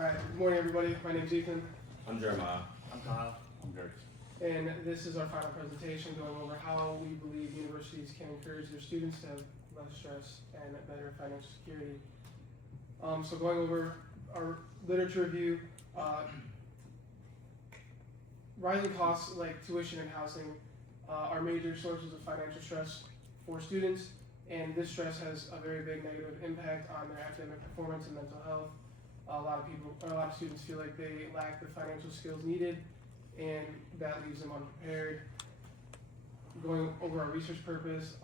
Alright, good morning everybody. My name's Ethan, I'm Jeremiah. I'm Kyle. I'm Garrett. and this is our final presentation going over how we believe universities can encourage their students to have less stress and better financial security. So going over our literature review, rising costs like tuition and housing are major sources of financial stress for students, and this stress has a very big negative impact on their academic performance and mental health. A lot of students feel like they lack the financial skills needed, and that leaves them unprepared. Going over our research purpose,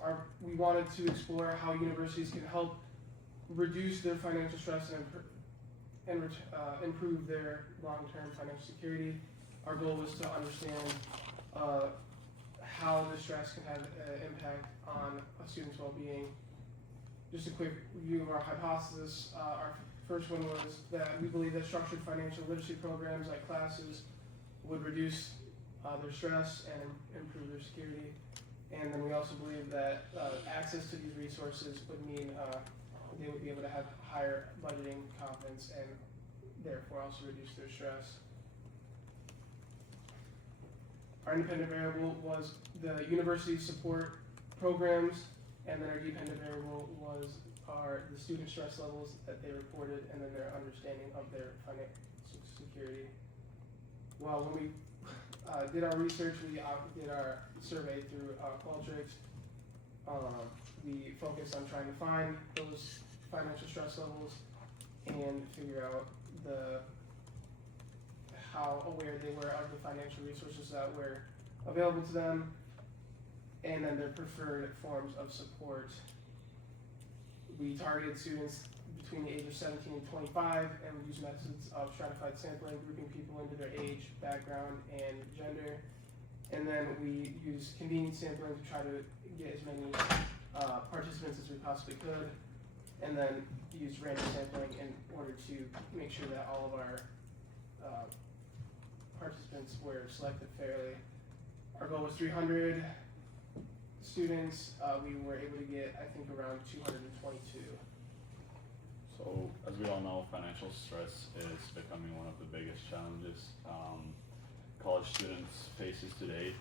we wanted to explore how universities can help reduce their financial stress and improve their long-term financial security. Our goal was to understand how the stress can have an impact on a student's well-being. Just a quick review of our hypothesis. Our first one was that we believe that structured financial literacy programs like classes would reduce their stress and improve their security. And then we also believe that access to these resources would mean they would be able to have higher budgeting confidence and therefore also reduce their stress. Our independent variable was the university support programs, and then our dependent variable was the student stress levels that they reported, and then their understanding of their financial security. Well, when we did our research, we did our survey through Qualtrics. We focused on trying to find those financial stress levels and figure out how aware they were of the financial resources that were available to them, and then their preferred forms of support. We targeted students between the age of 17 and 25, and we used methods of stratified sampling, grouping people into their age, background, and gender. And then we used convenience sampling to try to get as many participants as we possibly could, and then used random sampling in order to make sure that all of our participants were selected fairly. Our goal was 300 students. We were able to get, I think, around 222. So, as we all know, financial stress is becoming one of the biggest challenges college students faces today.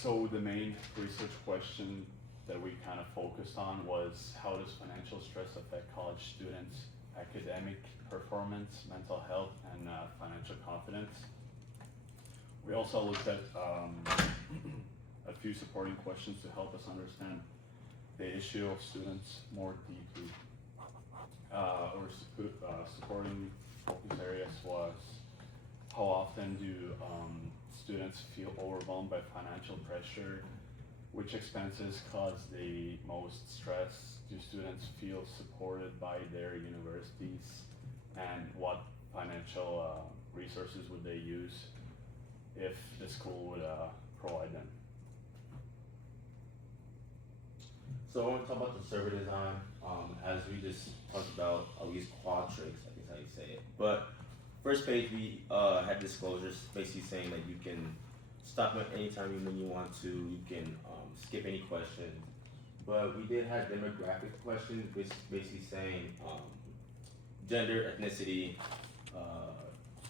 So the main research question that we kind of focused on was, how does financial stress affect college students' academic performance, mental health, and financial confidence? We also looked at a few supporting questions to help us understand the issue of students more deeply. Supporting focus areas was, how often do students feel overwhelmed by financial pressure? Which expenses cause the most stress? Do students feel supported by their universities? And what financial resources would they use if the school would provide them? So I want to talk about the survey design, as we just talked about, we use Qualtrics, I guess how you say it. But first page, we had disclosures basically saying that you can stop at any time when you want to, you can skip any questions. But we did have demographic questions, basically saying gender, ethnicity,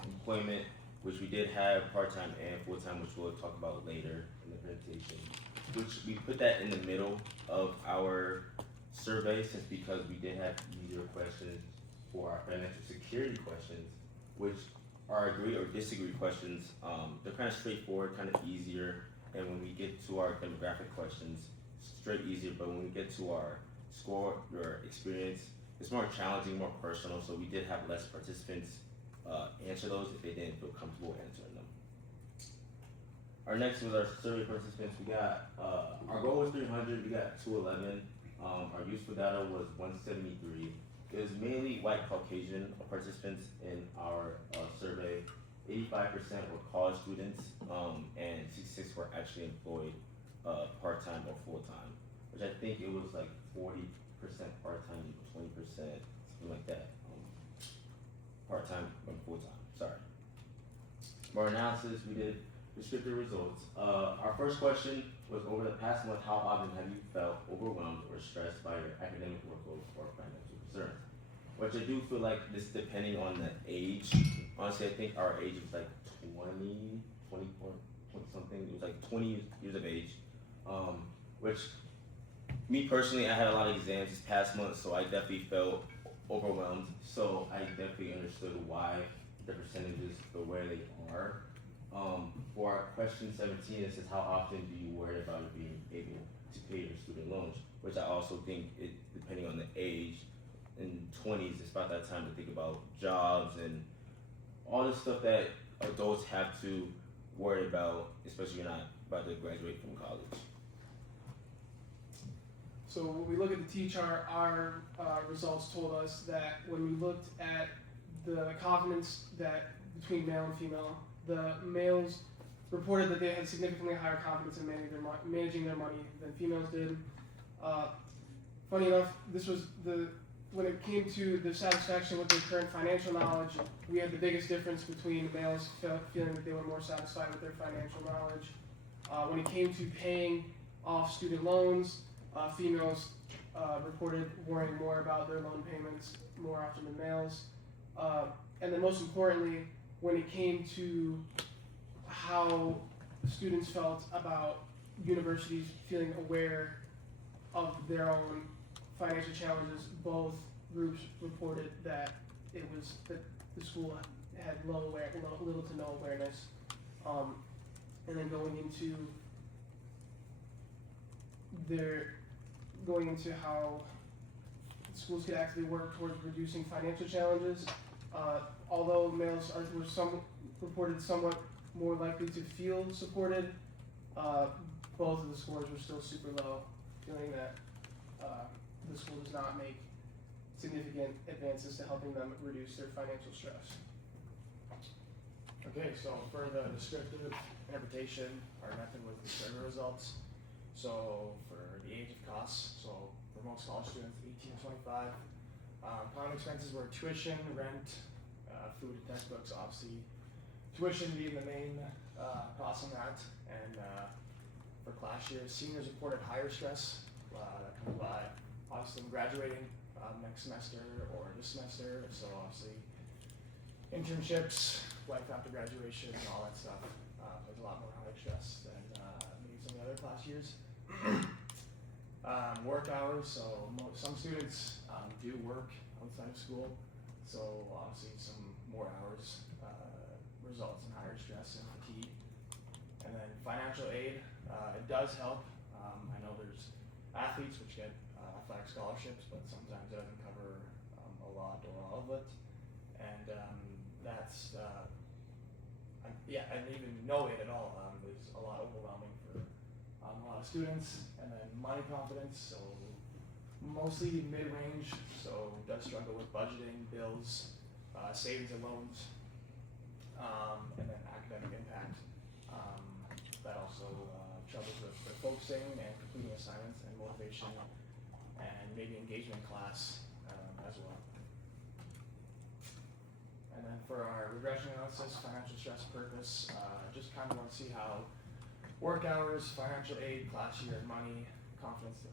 employment, which we did have part-time and full-time, which we'll talk about later in the presentation. Which we put that in the middle of our survey, because we did have easier questions for our financial security questions, which are agree or disagree questions. They're kind of straightforward, kind of easier, and when we get to our demographic questions, straight easier, but when we get to our score or experience, it's more challenging, more personal, so we did have less participants answer those if they didn't feel comfortable answering them. Our next was our survey participants. We got, our goal was 300, we got 211. Our useful data was 173. It was mainly white Caucasian participants in our survey. 85% were college students, and 66 were actually employed part-time or full-time, which I think it was like 40% part-time, 20%, something like that. Part-time and full-time, sorry. For our analysis, we did descriptive results. Our first question was, over the past month, how often have you felt overwhelmed or stressed by your academic workload or financial concerns? which I do feel like this depending on the age. Honestly, I think our age was like 20, 24, 20 something. It was like 20 years of age, which me personally, I had a lot of exams this past month, so I definitely felt overwhelmed. So I definitely understood why the percentages are where they are. For our question 17, it says, how often do you worry about being able to pay your student loans? Which I also think, it depending on the age, in 20s, it's about that time to think about jobs and all the stuff that adults have to worry about, especially if you're not about to graduate from college. So when we look at the T-chart, our results told us that when we looked at the confidence that between male and female, the males reported that they had significantly higher confidence in managing their money than females did. Funny enough, this was when it came to the satisfaction with their current financial knowledge, we had the biggest difference between males feeling that they were more satisfied with their financial knowledge. When it came to paying off student loans, females reported worrying more about their loan payments more often than males. And then most importantly, when it came to how students felt about universities feeling aware of their own financial challenges, both groups reported that the school had little to no awareness. And then going into how schools could actively work towards reducing financial challenges. Although males were reported somewhat more likely to feel supported, both of the scores were still super low, feeling that the school does not make significant advances to helping them reduce their financial stress. Okay, so for the descriptive interpretation, our method was the survey results. So for the age of costs, so for most college students, 18 to 25, common expenses were tuition, rent, food and textbooks, obviously. Tuition being the main cost on that, and for class years, seniors reported higher stress that comes by obviously graduating next semester or this semester, so obviously internships, life after graduation, and all that stuff plays a lot more high stress than maybe some of the other class years. Work hours, so some students do work outside of school, so obviously some more hours results in higher stress and fatigue. And then financial aid, it does help. I know there's athletes which get athletic scholarships, but sometimes it doesn't cover a lot or all of it. And that's, I didn't even know it at all. It was a lot overwhelming for a lot of students. And then money confidence, so mostly mid-range, so does struggle with budgeting, bills, savings and loans, and then academic impact. That also troubles with focusing and completing assignments and motivation, and maybe engagement in class as well. And then for our regression analysis, financial stress purpose, just kind of want to see how work hours, financial aid, class year, money, confidence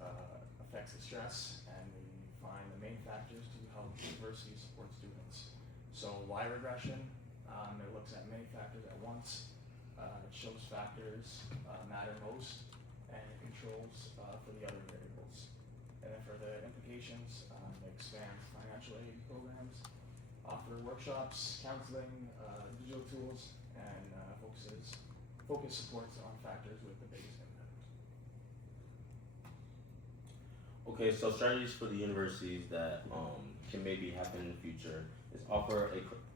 affects the stress, and we find the main factors to help universities support students. So why regression? It looks at many factors at once. It shows factors matter most, and it controls for the other variables. And then for the implications, it expands financial aid programs, offer workshops, counseling, digital tools, and focus supports on factors with the biggest impact. Okay, so strategies for the universities that can maybe happen in the future is offer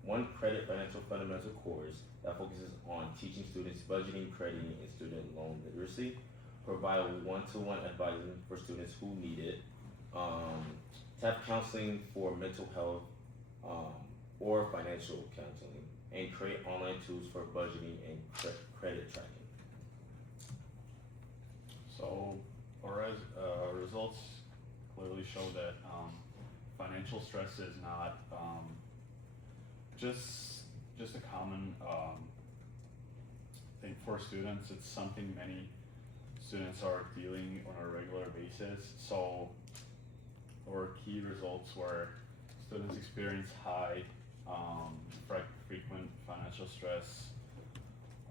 one credit financial fundamental course that focuses on teaching students budgeting, crediting, and student loan literacy. Provide one-to-one advising for students who need it. To have counseling for mental health or financial counseling, and create online tools for budgeting and credit tracking. So our results clearly show that financial stress is not just a common thing for students. It's something many students are dealing on a regular basis. So our key results were students experience high, frequent financial stress.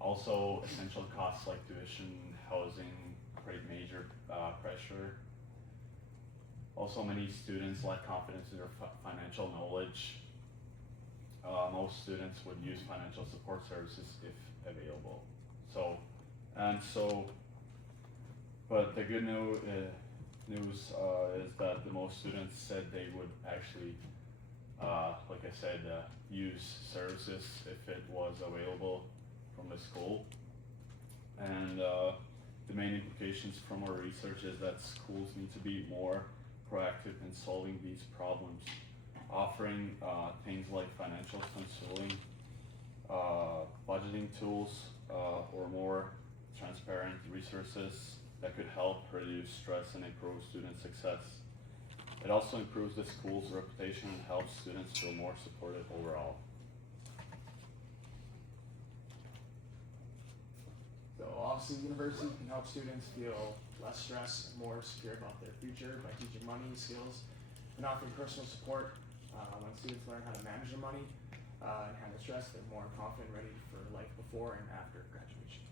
Also, essential costs like tuition, housing create major pressure. Also, many students lack confidence in their financial knowledge. Most students would use financial support services if available. But the good news is that the most students said they would actually, like I said, use services if it was available from the school. And the main implications from our research is that schools need to be more proactive in solving these problems, offering things like financial counseling, budgeting tools, or more transparent resources that could help reduce stress and improve student success. It also improves the school's reputation and helps students feel more supported overall. So obviously, the university can help students feel less stressed and more secure about their future by teaching money skills and offering personal support. When students learn how to manage their money and handle stress, they're more confident and ready for life before and after graduation.